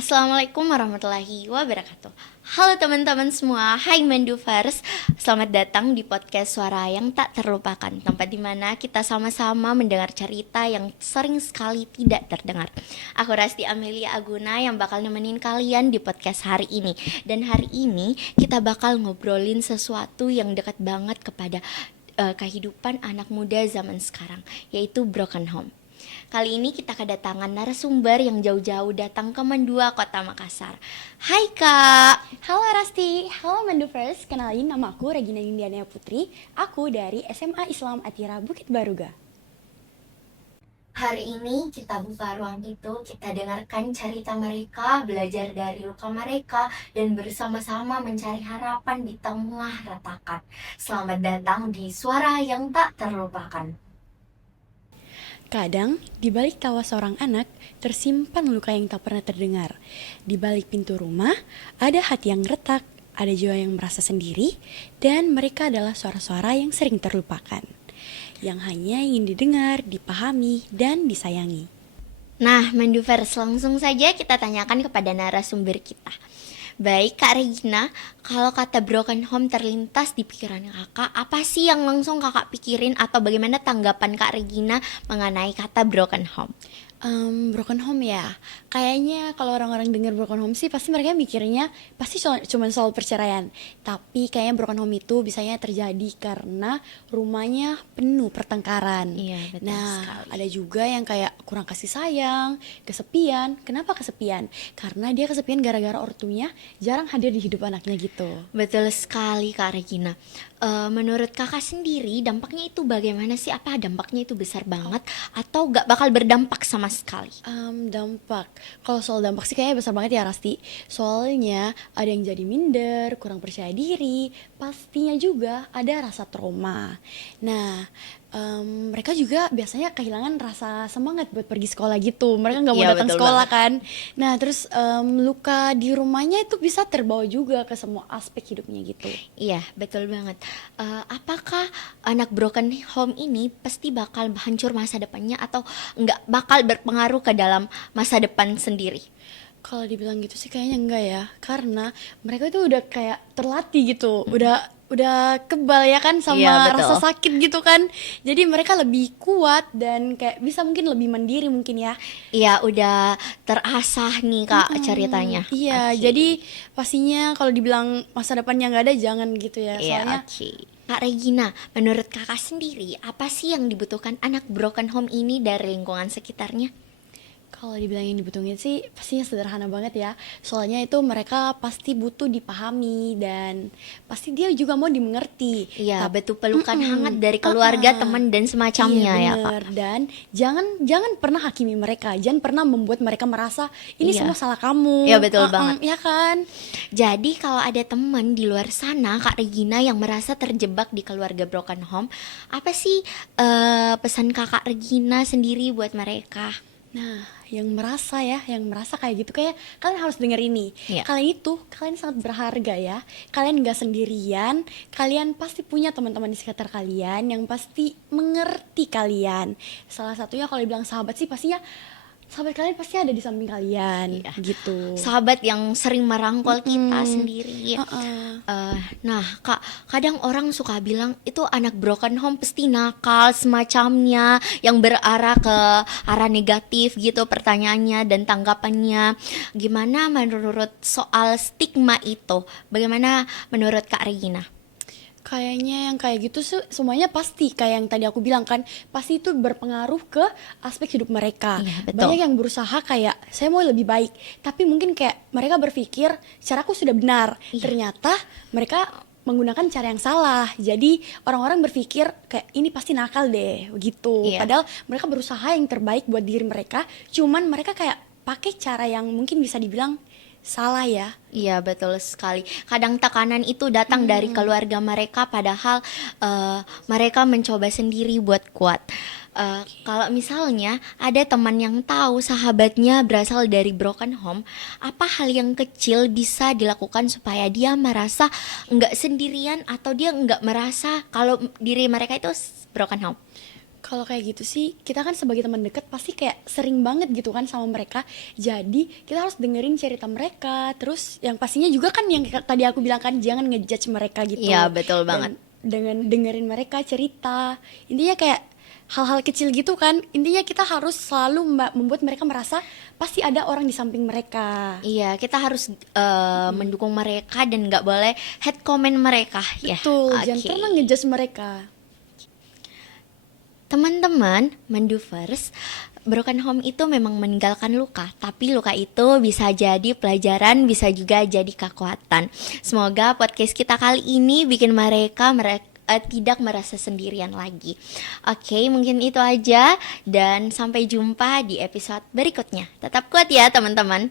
Assalamualaikum warahmatullahi wabarakatuh. Halo teman-teman semua, hai Menduvers. Selamat datang di podcast Suara yang Tak Terlupakan, tempat di mana kita sama-sama mendengar cerita yang sering sekali tidak terdengar. Aku Rasti Amelia Aguna yang bakal nemenin kalian di podcast hari ini. Dan hari ini kita bakal ngobrolin sesuatu yang dekat banget kepada kehidupan anak muda zaman sekarang, yaitu broken home. Kali ini kita kedatangan narasumber yang jauh-jauh datang ke Mendua, Kota Makassar. Hai Kak. Halo Rasti, halo Menduvers, kenalin nama aku Regina Indiana Putri, aku dari SMA Islam Atira Bukit Baruga. Hari ini kita buka ruang itu, kita dengarkan cerita mereka, belajar dari luka mereka, dan bersama-sama mencari harapan di tengah retakan. Selamat datang di Suara yang Tak Terlupakan. Kadang, di balik tawa seorang anak, tersimpan luka yang tak pernah terdengar. Di balik pintu rumah, ada hati yang retak, ada jiwa yang merasa sendiri, dan mereka adalah suara-suara yang sering terlupakan, yang hanya ingin didengar, dipahami, dan disayangi. Nah, Menduvers, langsung saja kita tanyakan kepada narasumber kita. Baik, Kak Regina, kalau kata broken home terlintas di pikiran kakak, apa sih yang langsung kakak pikirin atau bagaimana tanggapan Kak Regina mengenai kata broken home? Broken home ya, kayaknya kalau orang-orang dengar broken home sih pasti mereka mikirnya pasti cuma soal perceraian. Tapi kayaknya broken home itu bisanya terjadi karena rumahnya penuh pertengkaran. Iya, betul Nah, sekali. ada juga yang kayak kurang kasih sayang, kesepian. Kenapa kesepian? Karena dia kesepian gara-gara ortunya jarang hadir di hidup anaknya gitu. Betul sekali Kak Regina. Menurut kakak sendiri dampaknya itu bagaimana sih? Apa dampaknya itu besar banget atau gak bakal berdampak sama sekali? Dampak. Kalau soal dampak sih kayaknya besar banget ya Rasti. Soalnya ada yang jadi minder, kurang percaya diri, pastinya juga ada rasa trauma. Nah, mereka juga biasanya kehilangan rasa semangat buat pergi sekolah gitu. Mereka nggak mau Iya, datang betul sekolah banget. kan. Nah, terus luka di rumahnya itu bisa terbawa juga ke semua aspek hidupnya gitu. Iya, betul banget. Apakah anak broken home ini pasti bakal hancur masa depannya atau nggak bakal berpengaruh ke dalam masa depan sendiri? Kalau dibilang gitu sih kayaknya enggak ya, karena mereka itu udah kayak terlatih gitu, udah kebal ya kan Iya, sama betul. rasa sakit gitu kan. Jadi mereka lebih kuat dan kayak bisa mungkin lebih mandiri mungkin ya. Iya, udah terasah nih Kak ceritanya. Iya, Oke. jadi pastinya kalau dibilang masa depannya nggak ada jangan gitu ya. Iya, Soalnya oke. Kak Regina, menurut kakak sendiri, apa sih yang dibutuhkan anak broken home ini dari lingkungan sekitarnya? kalau dibilang yang dibutuhin sih pastinya sederhana banget ya. Soalnya itu mereka pasti butuh dipahami dan pasti dia juga mau dimengerti. Iya, Tapi betul pelukan hangat dari keluarga, teman, dan semacamnya iya ya Kak. bener, dan jangan pernah hakimi mereka, jangan pernah membuat mereka merasa ini Iya, semua salah iya kamu, betul banget. ya kan? Jadi kalau ada teman di luar sana, Kak Regina yang merasa terjebak di keluarga broken home, apa sih pesan Kakak Regina sendiri buat mereka? Nah, yang merasa kayak gitu kayak kalian harus denger ini. Iya. Kalian sangat berharga ya. Kalian gak sendirian, kalian pasti punya teman-teman di sekitar kalian yang pasti mengerti kalian. Salah satunya kalau dibilang sahabat sih pastinya sahabat kalian pasti ada di samping kalian Iya. gitu. Sahabat yang sering merangkul kita sendiri. Heeh. Nah, Kak, kadang orang suka bilang itu anak broken home pasti nakal semacamnya yang berarah ke arah negatif gitu pertanyaannya dan tanggapannya. Gimana menurut soal stigma itu? Bagaimana menurut Kak Regina? Kayaknya yang kayak gitu semuanya pasti kayak yang tadi aku bilang kan, pasti itu berpengaruh ke aspek hidup mereka. Iya, betul. Banyak yang berusaha kayak saya mau lebih baik, tapi mungkin kayak mereka berpikir caraku sudah benar. Iya. Ternyata mereka menggunakan cara yang salah. Jadi orang-orang berpikir kayak ini pasti nakal deh gitu. Iya. Padahal mereka berusaha yang terbaik buat diri mereka, cuman mereka kayak pakai cara yang mungkin bisa dibilang salah ya. Iya betul sekali. Kadang tekanan itu datang dari keluarga mereka, padahal mereka mencoba sendiri buat kuat. Kalau misalnya ada teman yang tahu sahabatnya berasal dari broken home, apa hal yang kecil bisa dilakukan supaya dia merasa nggak sendirian atau dia nggak merasa kalau diri mereka itu broken home? Kalau kayak gitu sih, kita kan sebagai teman dekat pasti kayak sering banget gitu kan sama mereka. Jadi kita harus dengerin cerita mereka. Terus yang pastinya juga kan yang tadi aku bilang kan, jangan ngejudge mereka gitu. Iya, betul banget. Dan dengan dengerin mereka cerita, intinya kayak hal-hal kecil gitu kan. Intinya kita harus selalu membuat mereka merasa pasti ada orang di samping mereka. Iya, kita harus mendukung mereka dan nggak boleh hate comment mereka ya. Betul, jangan Oke. pernah ngejudge mereka. Teman-teman, Menduvers, broken home itu memang meninggalkan luka, tapi luka itu bisa jadi pelajaran, bisa juga jadi kekuatan. Semoga podcast kita kali ini bikin mereka tidak merasa sendirian lagi. Oke, mungkin itu aja dan sampai jumpa di episode berikutnya. Tetap kuat ya, teman-teman.